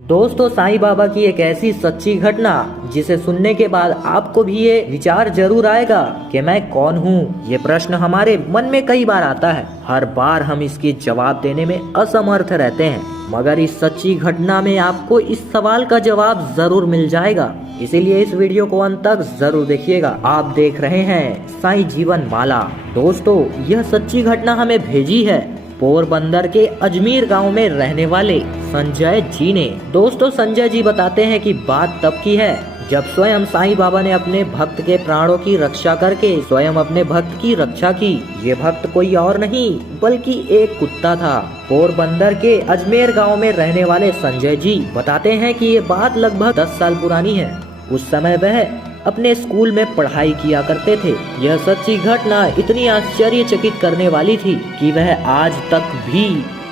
दोस्तों, साईं बाबा की एक ऐसी सच्ची घटना जिसे सुनने के बाद आपको भी ये विचार जरूर आएगा कि मैं कौन हूँ। ये प्रश्न हमारे मन में कई बार आता है। हर बार हम इसकी जवाब देने में असमर्थ रहते हैं, मगर इस सच्ची घटना में आपको इस सवाल का जवाब जरूर मिल जाएगा। इसीलिए इस वीडियो को अंत तक जरूर देखिएगा। आप देख रहे हैं साईं जीवन माला। दोस्तों, यह सच्ची घटना हमें भेजी है पोरबंदर के अजमेर गांव में रहने वाले संजय जी ने। दोस्तों, संजय जी बताते हैं कि बात तब की है जब स्वयं साईं बाबा ने अपने भक्त के प्राणों की रक्षा करके स्वयं अपने भक्त की रक्षा की। ये भक्त कोई और नहीं बल्कि एक कुत्ता था। पोरबंदर के अजमेर गांव में रहने वाले संजय जी बताते हैं कि ये बात लगभग 10 साल पुरानी है। उस समय वह अपने स्कूल में पढ़ाई किया करते थे। यह सच्ची घटना इतनी आश्चर्यचकित करने वाली थी कि वह आज तक भी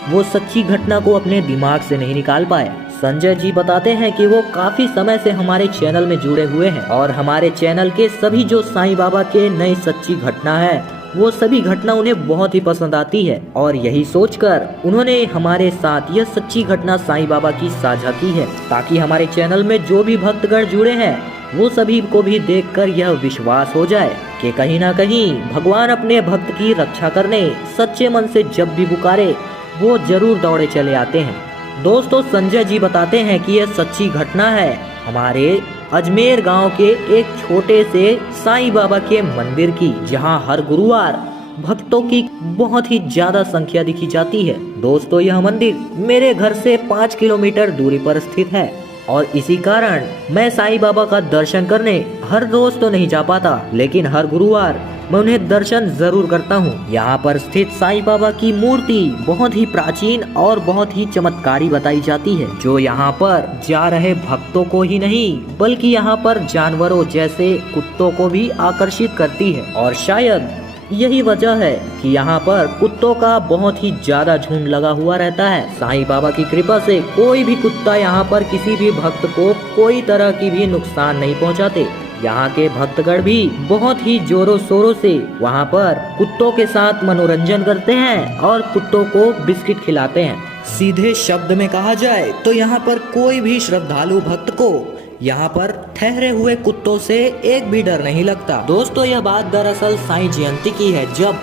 वो सच्ची घटना को अपने दिमाग से नहीं निकाल पाए। संजय जी बताते हैं कि वो काफी समय से हमारे चैनल में जुड़े हुए हैं और हमारे चैनल के सभी जो साईं बाबा के नई सच्ची घटना है वो सभी घटना उन्हें बहुत ही पसंद आती है और यही सोचकर उन्होंने हमारे साथ यह सच्ची घटना साईं बाबा की साझा की है, ताकि हमारे चैनल में जो भी भक्तगण जुड़े हैं वो सभी को भी देखकर यह विश्वास हो जाए कि कहीं ना कहीं भगवान अपने भक्त की रक्षा करने सच्चे मन से जब भी पुकारे वो जरूर दौड़े चले आते हैं। दोस्तों, संजय जी बताते हैं कि यह सच्ची घटना है हमारे अजमेर गांव के एक छोटे से साईं बाबा के मंदिर की, जहां हर गुरुवार भक्तों की बहुत ही ज्यादा संख्या दिखी जाती है। दोस्तों, यह मंदिर मेरे घर से 5 किलोमीटर दूरी पर स्थित है और इसी कारण मैं साईं बाबा का दर्शन करने हर रोज तो नहीं जा पाता, लेकिन हर गुरुवार मैं उन्हें दर्शन जरूर करता हूँ। यहाँ पर स्थित साईं बाबा की मूर्ति बहुत ही प्राचीन और बहुत ही चमत्कारी बताई जाती है, जो यहाँ पर जा रहे भक्तों को ही नहीं बल्कि यहाँ पर जानवरों जैसे कुत्तों को भी आकर्षित करती है। और शायद यही वजह है कि यहाँ पर कुत्तों का बहुत ही ज्यादा झुंड लगा हुआ रहता है। साईं बाबा की कृपा से कोई भी कुत्ता यहाँ पर किसी भी भक्त को कोई तरह की भी नुकसान नहीं पहुँचाते। यहाँ के भक्तगण भी बहुत ही जोरों शोरों से वहाँ पर कुत्तों के साथ मनोरंजन करते हैं और कुत्तों को बिस्किट खिलाते हैं। सीधे शब्द में कहा जाए तो यहाँ पर कोई भी श्रद्धालु भक्त को यहाँ पर ठहरे हुए कुत्तों से एक भी डर नहीं लगता। दोस्तों, यह बात दरअसल साईं जयंती की है, जब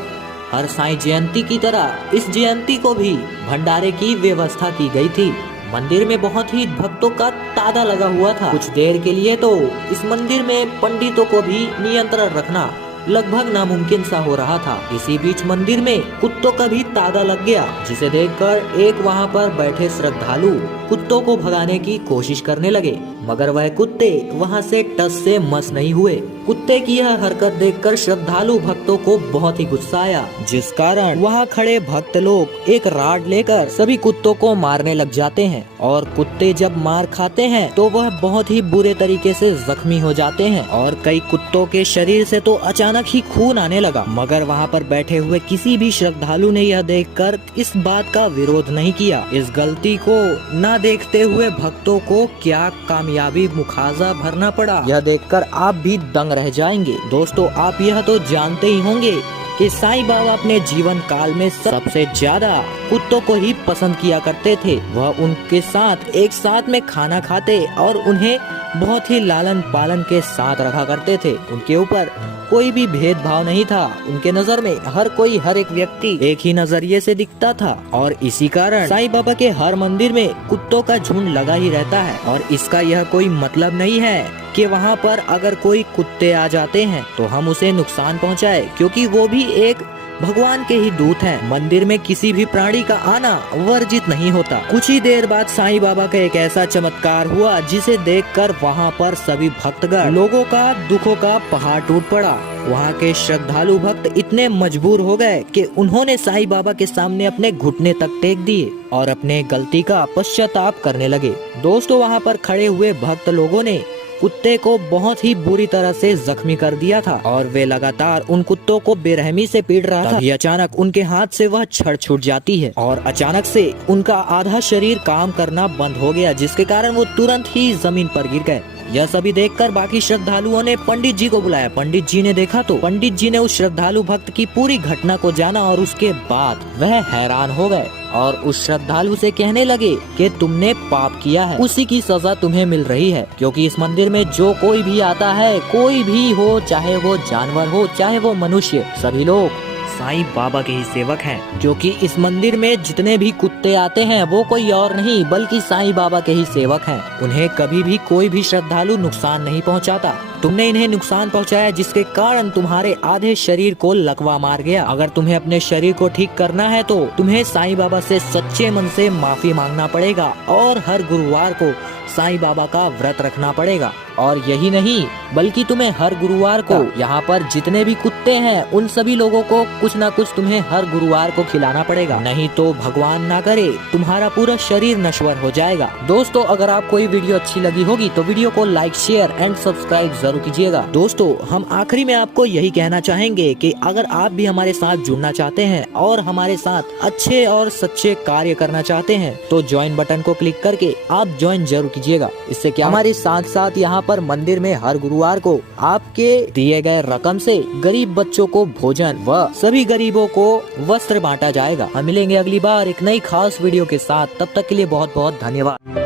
हर साईं जयंती की तरह इस जयंती को भी भंडारे की व्यवस्था की गई थी। मंदिर में बहुत ही भक्तों का तांता लगा हुआ था। कुछ देर के लिए तो इस मंदिर में पंडितों को भी नियंत्रण रखना लगभग नामुमकिन सा हो रहा था। इसी बीच मंदिर में कुत्तों का भी तांता लग गया, जिसे देखकर एक वहां पर बैठे श्रद्धालु कुत्तों को भगाने की कोशिश करने लगे, मगर वह कुत्ते वहां से टस से मस नहीं हुए। कुत्ते की यह हरकत देखकर श्रद्धालु भक्तों को बहुत ही गुस्सा आया, जिस कारण वहां खड़े भक्त लोग एक राड लेकर सभी कुत्तों को मारने लग जाते हैं। और कुत्ते जब मार खाते हैं तो वह बहुत ही बुरे तरीके से जख्मी हो जाते हैं और कई कुत्तों के शरीर से तो अचानक ही खून आने लगा, मगर वहां पर बैठे हुए किसी भी श्रद्धालु ने यह देखकर इस बात का विरोध नहीं किया। इस गलती को न देखते हुए भक्तों को क्या कामयाबी मुखाजा भरना पड़ा, यह देखकर आप भी दंग रह जाएंगे। दोस्तों, आप यह तो जानते ही होंगे कि साईं बाबा अपने जीवन काल में सबसे ज्यादा कुत्तों को ही पसंद किया करते थे। वह उनके साथ एक साथ में खाना खाते और उन्हें बहुत ही लालन पालन के साथ रखा करते थे। उनके ऊपर कोई भी भेदभाव नहीं था। उनके नजर में हर कोई हर एक व्यक्ति एक ही नजरिए से दिखता था और इसी कारण साईं बाबा के हर मंदिर में कुत्तों का झुंड लगा ही रहता है। और इसका यह कोई मतलब नहीं है कि वहाँ पर अगर कोई कुत्ते आ जाते हैं तो हम उसे नुकसान पहुँचाए, क्योंकि वो भी एक भगवान के ही दूत हैं। मंदिर में किसी भी प्राणी का आना वर्जित नहीं होता। कुछ ही देर बाद साईं बाबा का एक ऐसा चमत्कार हुआ जिसे देखकर वहाँ पर सभी भक्तगण लोगों का दुखों का पहाड़ टूट पड़ा। वहाँ के श्रद्धालु भक्त इतने मजबूर हो गए कि उन्होंने साईं बाबा के सामने अपने घुटने तक टेक दिए और अपने गलती का पश्चाताप करने लगे। दोस्तों, वहाँ पर खड़े हुए भक्त लोगों ने कुत्ते को बहुत ही बुरी तरह से जख्मी कर दिया था और वे लगातार उन कुत्तों को बेरहमी से पीट रहा था। अचानक उनके हाथ से वह छड़ छूट जाती है और अचानक से उनका आधा शरीर काम करना बंद हो गया, जिसके कारण वो तुरंत ही जमीन पर गिर गए। यह सभी देखकर बाकी श्रद्धालुओं ने पंडित जी को बुलाया। पंडित जी ने देखा तो पंडित जी ने उस श्रद्धालु भक्त की पूरी घटना को जाना और उसके बाद वह हैरान हो गए और उस श्रद्धालु से कहने लगे कि तुमने पाप किया है, उसी की सजा तुम्हें मिल रही है, क्योंकि इस मंदिर में जो कोई भी आता है, कोई भी हो, चाहे वो जानवर हो चाहे वो मनुष्य, सभी लोग साईं बाबा के ही सेवक हैं, क्योंकि इस मंदिर में जितने भी कुत्ते आते हैं वो कोई और नहीं बल्कि साईं बाबा के ही सेवक हैं। उन्हें कभी भी कोई भी श्रद्धालु नुकसान नहीं पहुंचाता। तुमने इन्हें नुकसान पहुंचाया जिसके कारण तुम्हारे आधे शरीर को लकवा मार गया। अगर तुम्हें अपने शरीर को ठीक करना है तो तुम्हें साईं बाबा से सच्चे मन से माफी मांगना पड़ेगा और हर गुरुवार को साईं बाबा का व्रत रखना पड़ेगा। और यही नहीं बल्कि तुम्हें हर गुरुवार को यहाँ पर जितने भी कुत्ते हैं उन सभी लोगों को कुछ ना कुछ तुम्हें हर गुरुवार को खिलाना पड़ेगा, नहीं तो भगवान ना करे तुम्हारा पूरा शरीर नश्वर हो जाएगा। दोस्तों, अगर आपको ये वीडियो अच्छी लगी होगी तो वीडियो को लाइक, शेयर एंड सब्सक्राइब जरूर कीजिएगा। दोस्तों, हम आखिरी में आपको यही कहना चाहेंगे कि अगर आप भी हमारे साथ जुड़ना चाहते हैं और हमारे साथ अच्छे और सच्चे कार्य करना चाहते हैं तो ज्वाइन बटन को क्लिक करके आप ज्वाइन जरूर कीजिएगा। इससे क्या हमारे साथ साथ यहाँ पर मंदिर में हर गुरुवार को आपके दिए गए रकम से गरीब बच्चों को भोजन व सभी गरीबों को वस्त्र बांटा जाएगा। हम मिलेंगे अगली बार एक नई खास वीडियो के साथ, तब तक के लिए बहुत बहुत धन्यवाद।